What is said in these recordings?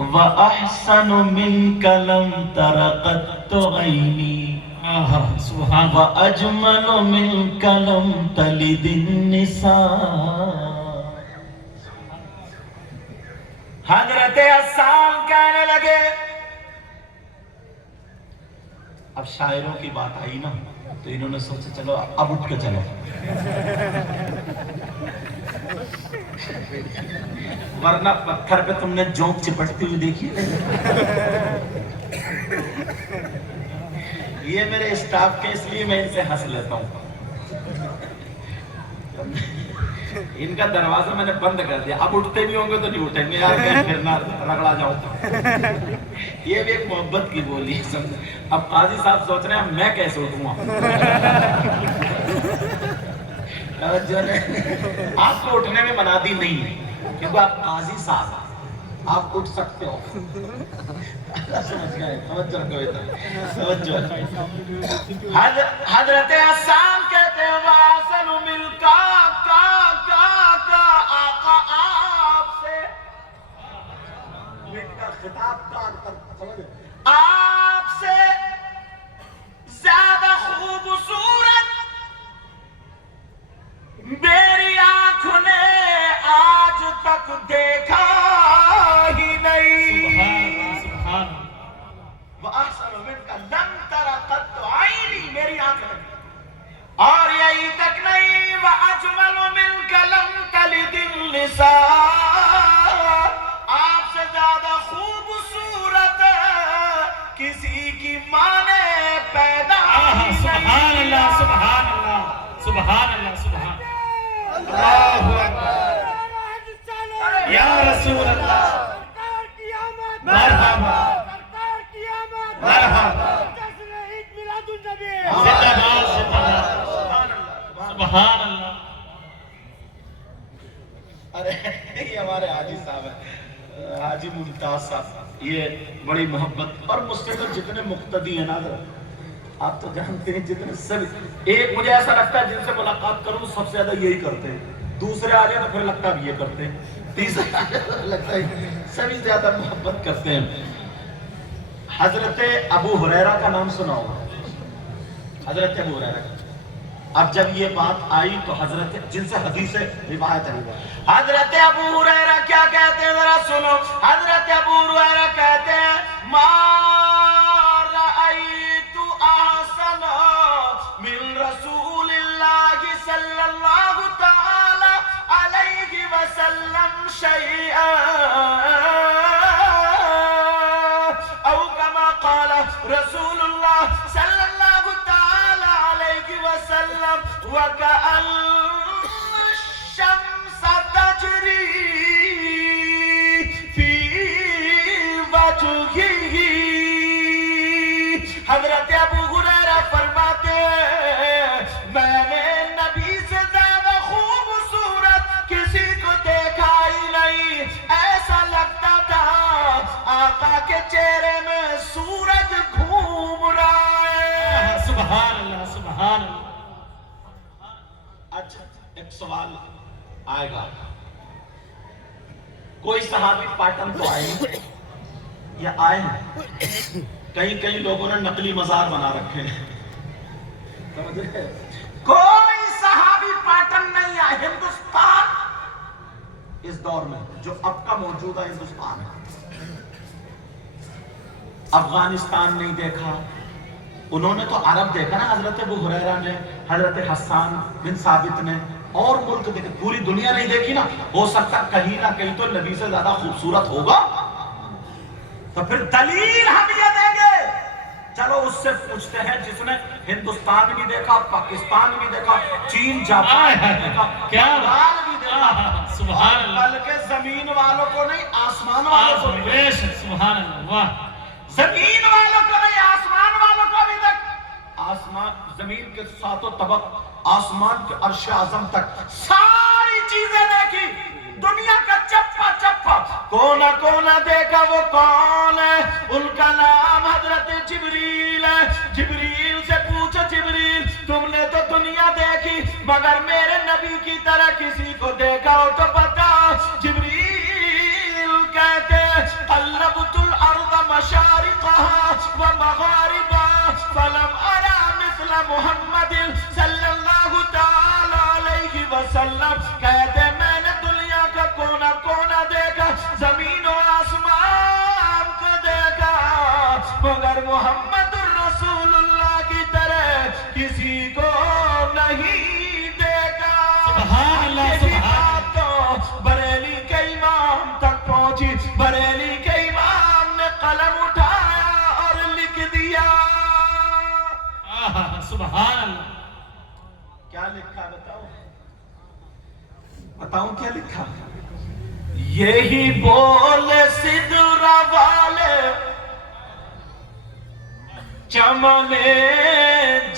وَأَحْسَنُ مِنْكَ لَمْ تَرَ قَطُّ عَيْنِي وَأَجْمَلُ مِنْكَ لَمْ تَلِدِ النِّسَاء۔ حضرت حسان کہنے لگے، اب شاعروں کی بات آئی نا تو انہوں نے سوچا چلو اب اٹھ کے چلو، ورنہ پتھر پہ تم نے جونک چپٹتی ہوئی دیکھی ہے؟ یہ میرے اسٹاف کے، اس لیے میں ان سے ہنس لیتا ہوں۔ ان کا دروازہ میں نے بند کر دیا، اب اٹھتے بھی ہوں گے تو نہیں اٹھیں گے یار، کہیں پھر نہ رگڑا جاؤں۔ یہ بھی ایک محبت کی بولی ہے۔ اب قاضی صاحب سوچ رہے ہیں میں کیسے اٹھوں گا؟ آپ کو اٹھنے میں منادی نہیں ہے کیونکہ آپ قاضی صاحب آپ اٹھ سکتے ہو۔ اللہ سمجھ گئے، توجہ حضرت حسان کہتے ہیں وَأَحْسَنُ مِنْكَ آقا آپ سے، خطاب آپ سے زیادہ خوبصورت میری آنکھوں نے آج تک دیکھا ہی نہیں۔ سبحان وَأَحْسَنُ مِنْكَ لَمْ تَرَ قَطُّ عَيْنِي، میری آنکھ نے، اور یہی تک نہیں وَأَجْمَلُ مِنْكَ لَمْ تَلِدِ النِّسَاء، آپ سے زیادہ خوبصورت کسی کی ماں نے پیدا ہی نہیں۔ سبحان اللہ، سبحان اللہ، سبحان اللہ، سبحان اللہ، یا رسول اللہ، مرحبا مرحبا، سبحان اللہ۔ ارے یہ ہمارے حاجی صاحب ہیں، حاجی ممتاز صاحب، یہ بڑی محبت، اور مجھ سے تو جتنے مقتدی ہیں نا آپ تو جانتے ہیں، جتنے سب، ایک مجھے ایسا لگتا ہے جن سے ملاقات کروں سب سے زیادہ یہی کرتے ہیں، دوسرے آ جائے تو پھر لگتا بھی یہ کرتے ہیں، تیسرے آ جائے تو لگتا ہے سبھی زیادہ محبت کرتے ہیں۔ حضرت ابو ہریرہ کا نام سنا ہوگا، حضرت ابو ہریرہ۔ اب جب یہ بات آئی تو حضرت، جن سے حدیث روایت ہے، حضرت ابو ہریرہ کیا کہتے ہیں ذرا سنو۔ حضرت ابو ہریرہ کہتے ہیں ما رأیت احسن من رسول اللہ صلی اللہ تعالی علیہ وسلم شیئا او کما قال رسول اللہ صلی اللہ تعالی علیہ وسلم وکأن الشمس تجری فی وجہہ۔ حضرت ابو ہریرہ فرماتے ہیں میں نے نبی سے زیادہ خوبصورت کسی کو دیکھا ہی نہیں، ایسا لگتا تھا آقا کے چہرے میں سورج گھوم رہا ہے۔ سبحان اللہ، سبحان اللہ۔ اچھا ایک سوال آئے گا، کوئی صحابی پاٹن تو آئے یا آئے ہیں؟ کئی لوگوں نے نقلی مزار بنا رکھے ہیں، سمجھ رہے؟ کوئی صحابی پاٹن نہیں آئے۔ ہندوستان اس دور میں جو اب کا موجودہ ہندوستان ہے، افغانستان نہیں دیکھا، انہوں نے تو عرب دیکھا نا، حضرت ابو ہریرہ نے، حضرت حسان بن ثابت نے، اور ملک دیکھے، پوری دنیا نہیں دیکھی نا۔ ہو سکتا کہیں نہ کہیں تو نبی سے زیادہ خوبصورت ہوگا، تو پھر دلیل ہم یہ دیں گے۔ چلو اس سے پوچھتے ہیں جس نے ہندوستان بھی دیکھا، پاکستان بھی دیکھا، چین جاپان بھی دیکھا، بنگال بھی دیکھا، سبحان اللہ، بلکہ زمین والوں کو نہیں آسمان والوں کو بھی، سبحان اللہ، زمین والوں کو نہیں آسمان والوں کو بھی دیکھ، آسمان زمین کے ساتوں طبق، آسمان کے عرش اعظم تک ساری چیزیں دیکھی، دنیا کا چپا چپا کونا کونا دیکھا۔ وہ کون ہے؟ ان کا نام حضرت جبریل ہے۔ جبریل سے پوچھو جبریل تم نے تو دنیا دیکھی مگر میرے نبی کی طرح کسی کو دیکھا ہو تو بتا۔ جبریل کہتے قلب ومغاربا فلم أرى مثل محمد صلی اللہ تعالی علیہ وسلم. کہتے میں نے دنیا کا کونا کونا دیکھا, زمین و آسمان کو دیکھا, مگر محمد رسول اللہ کی طرح کسی کو نہیں دیکھا. سبحان اللہ, سبحان تو بریلی کے امام تک پہنچی. بریلی کے امام نے قلم اٹھایا اور لکھ دیا. سبحان اللہ. کیا لکھا بتاؤ, بتاؤں کیا لکھا؟ یہی بولے سدرا والے چمنے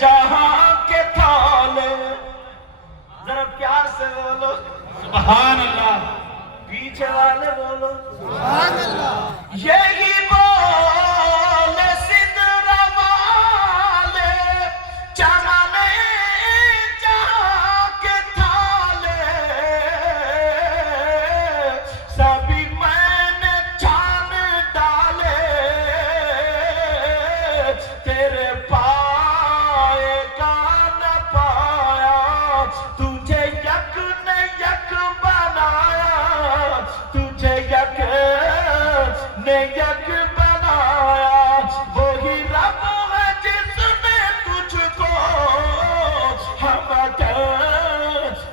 جہاں کے تھالے. ذرا پیار سے بولو سبحان اللہ. پیچھے والے بولو سبحان اللہ. یہی بولے سدرا والے چمنے جہاں کے تھالے, سبھی میں نے چھان ڈالے, تیرے پائے کا نہ پایا, تجھے یک نے یک بنایا, تجھے یک نے یک بنایا. وہی رب ہے جس نے تجھ کو ہم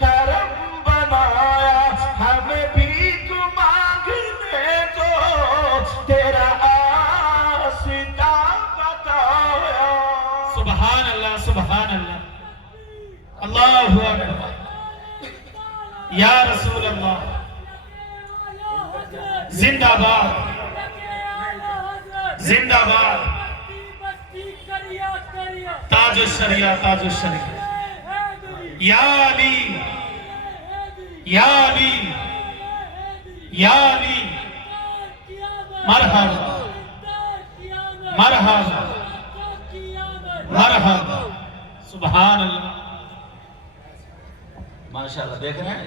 کرم بنایا. ہمیں بھیک مانگنے کو تیرا آستا بتایا. سبحان اللہ, سبحان اللہ. اللہ اکبر. یا رسول اللہ, زندہ باد, زندہ باد. تاج الشریعہ, تاج الشریعہ. یا علی, یا علی, یا علی. مرحبا, مرحبا, مرحبا. سبحان اللہ. ماشاءاللہ. دیکھ رہے ہیں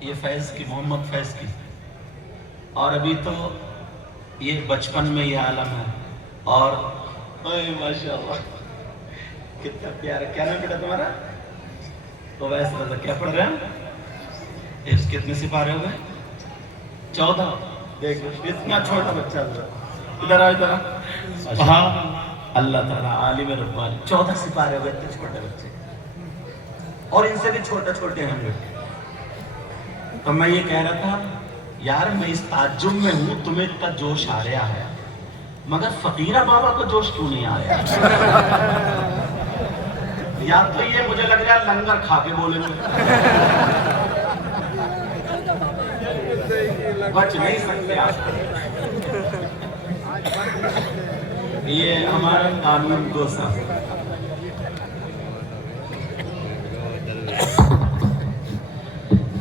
یہ فیض کی, محمد فیض کی, اور ابھی تو یہ بچپن میں یہ عالم ہے. اور ماشاءاللہ کتنا پیارا. کیا نام بیٹا تمہارا؟ تو ویسے رضا. کیا پڑھ رہے ہیں؟ اس کتنے سپارے ہو گئے؟ 14. دیکھ اتنا چھوٹا بچہ ادھر آ, ادھر آ. اللہ تعالیٰ عالم ربانی. 14 سپارے ہو گئے, اتنے چھوٹے بچے, اور ان سے بھی چھوٹے چھوٹے ہیں ہم. تو میں یہ کہہ رہا تھا یار میں اس تعجب میں ہوں, تمہیں اتنا جوش آ رہا ہے, مگر فقیرہ بابا کو جوش کیوں نہیں آ رہا؟ یا تو یہ مجھے لگ رہا ہے لنگر کھا کے بولیں گے, بچ نہیں سکتے آپ. یہ ہمارا قانون کو سا.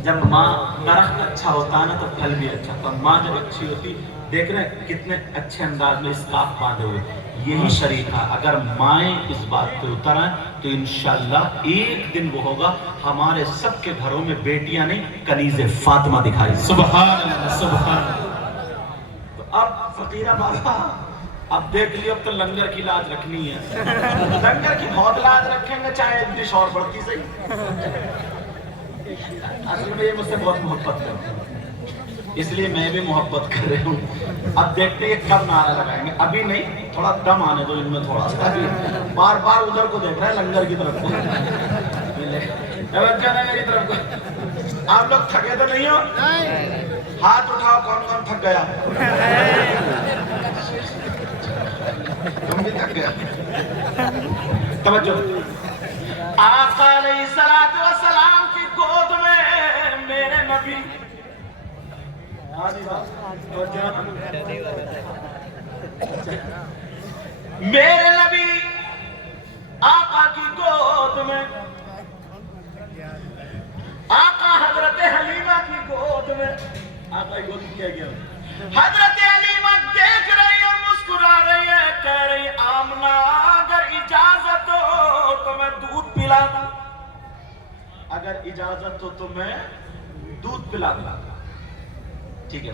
جب ماں درخت اچھا ہوتا ہے نا تو پھل بھی اچھا ہوتا ہے. ماں جب اچھی ہوتی, دیکھ رہے ہیں کتنے اچھے انداز میں اسکارف باندھے ہوئے. یہی شریعہ, اگر مائیں اس بات پہ اتر آئیں تو انشاءاللہ ایک دن وہ ہوگا ہمارے سب کے گھروں میں بیٹیاں نہیں کنیز فاطمہ دکھائی. سبحان اللہ, سبحان اللہ. تو اب فقیرہ بابا اب دیکھ لیو, اب تو لنگر کی لاج رکھنی ہے. لنگر کی بہت لاج رکھیں گے, چاہے ایک ڈش اور بڑھتی صحیح. اصل میں یہ مجھ سے بہت محبت کرتے ہیں, اس لیے میں بھی محبت کر رہا ہوں. اب دیکھتے ہیں کب نعرہ لگائیں گے. ابھی نہیں, تھوڑا دم آنے دو ان میں تھوڑا سا. بار بار ادھر کو دیکھ رہا ہے, لنگر کی طرف کو. توجہ نہیں میری طرف کو. آپ لوگ تھکے تو نہیں ہو؟ ہاتھ اٹھاؤ, کون کون تھک گیا؟ تم بھی تھک گیا. توجہ. آقا علیہ السلام کی گود میں میرے نبی, میرے نبی آقا کی گود میں, آقا حضرت حلیمہ کی گود میں. آقا کی گود کیا گیا. حضرت حلیمہ دیکھ رہی اور مسکرا رہی ہے, کہہ رہی آمنہ اگر اجازت ہو تو میں دودھ پلا دوں. اگر اجازت ہو تو میں دودھ پلا دوں. ٹھیک ہے.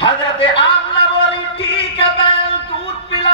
حضرت آمنہ بولی ٹھیک ہے میں دودھ پلا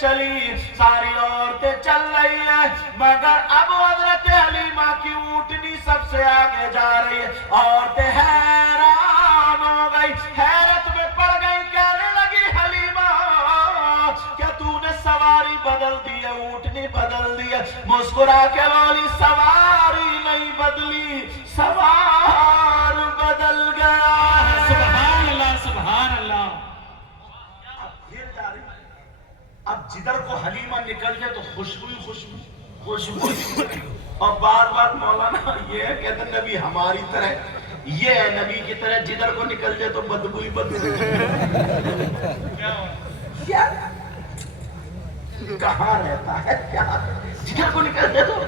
چلی، ساری عورتیں چل رہی ہیں، مگر اب حضرت حلیمہ کی اونٹنی سب سے آگے جا رہی ہے۔ عورتیں حیران ہو گئی، حیرت میں پڑ گئی، کہنے لگی حلیمہ کیا تو نے سواری بدل دی ہے، اونٹنی بدل دی ہے؟ مسکرا کے بولی سواری نہیں بدلی، سوار بدل گیا ہے۔ سبحان اللہ سبحان اللہ۔ اب پھر جا رہی، اب جدھر کو حلیمہ نکل جائے تو خوشبو ہی خوشبو، خوشبو ہی۔ اور بات بات مولانا یہ ہے، کہتے ہیں نبی ہماری طرح، یہ ہے نبی کی طرح، جدھر کو نکل جائے تو بدبو ہی بدبو۔ کیا کہاں رہتا ہے کیا، جدھر کو نکل جائے تو۔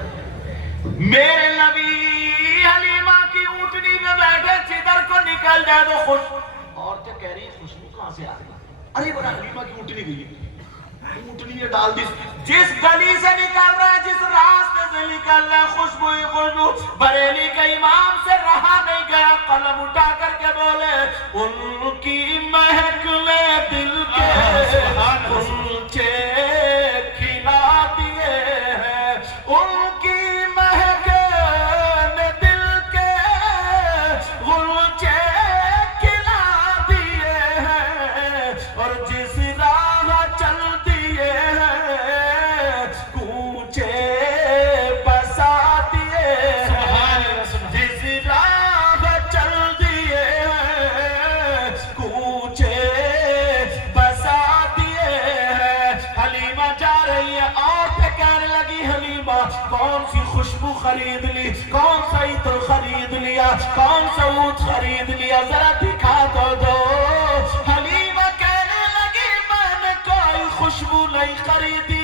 میرے نبی حلیمہ کی اونٹنی میں بیٹھے، جدھر کو نکل جائے تو خوش۔ عورتیں کہہ رہی ہیں خوشبو کہاں سے آ گئی؟ ارے بڑا حلیمہ کی اونٹنی گئی ہے، اونٹنی نے ڈال دی، جس گلی سے نکل رہا ہے، جس راستے سے نکل رہا ہے، خوشبو ہی خوشبو۔ بریلی کے امام سے رہا نہیں گیا، قلم اٹھا کر کے بولے ان کی مہک میں دل کے غنچے کھلا دیے ہیں، ان کی مہک نے دل کے غنچے کھلا دیے ہیں، اور جس راہ چل دیے ہیں کوچے بسا دیے ہیں، جس راہ چل دیے ہیں کوچے بسا دیے ہیں۔ حلیمہ جا رہی ہے، عورتیں کہنے لگی حلیمہ کون سی خوشبو خرید لی، کون سا عطر خرید لیا، کون سا اونٹ خرید لیا، ذرا دکھا تو دو۔ حلیمہ کہنے لگی میں نے کوئی خوشبو نہیں خریدی،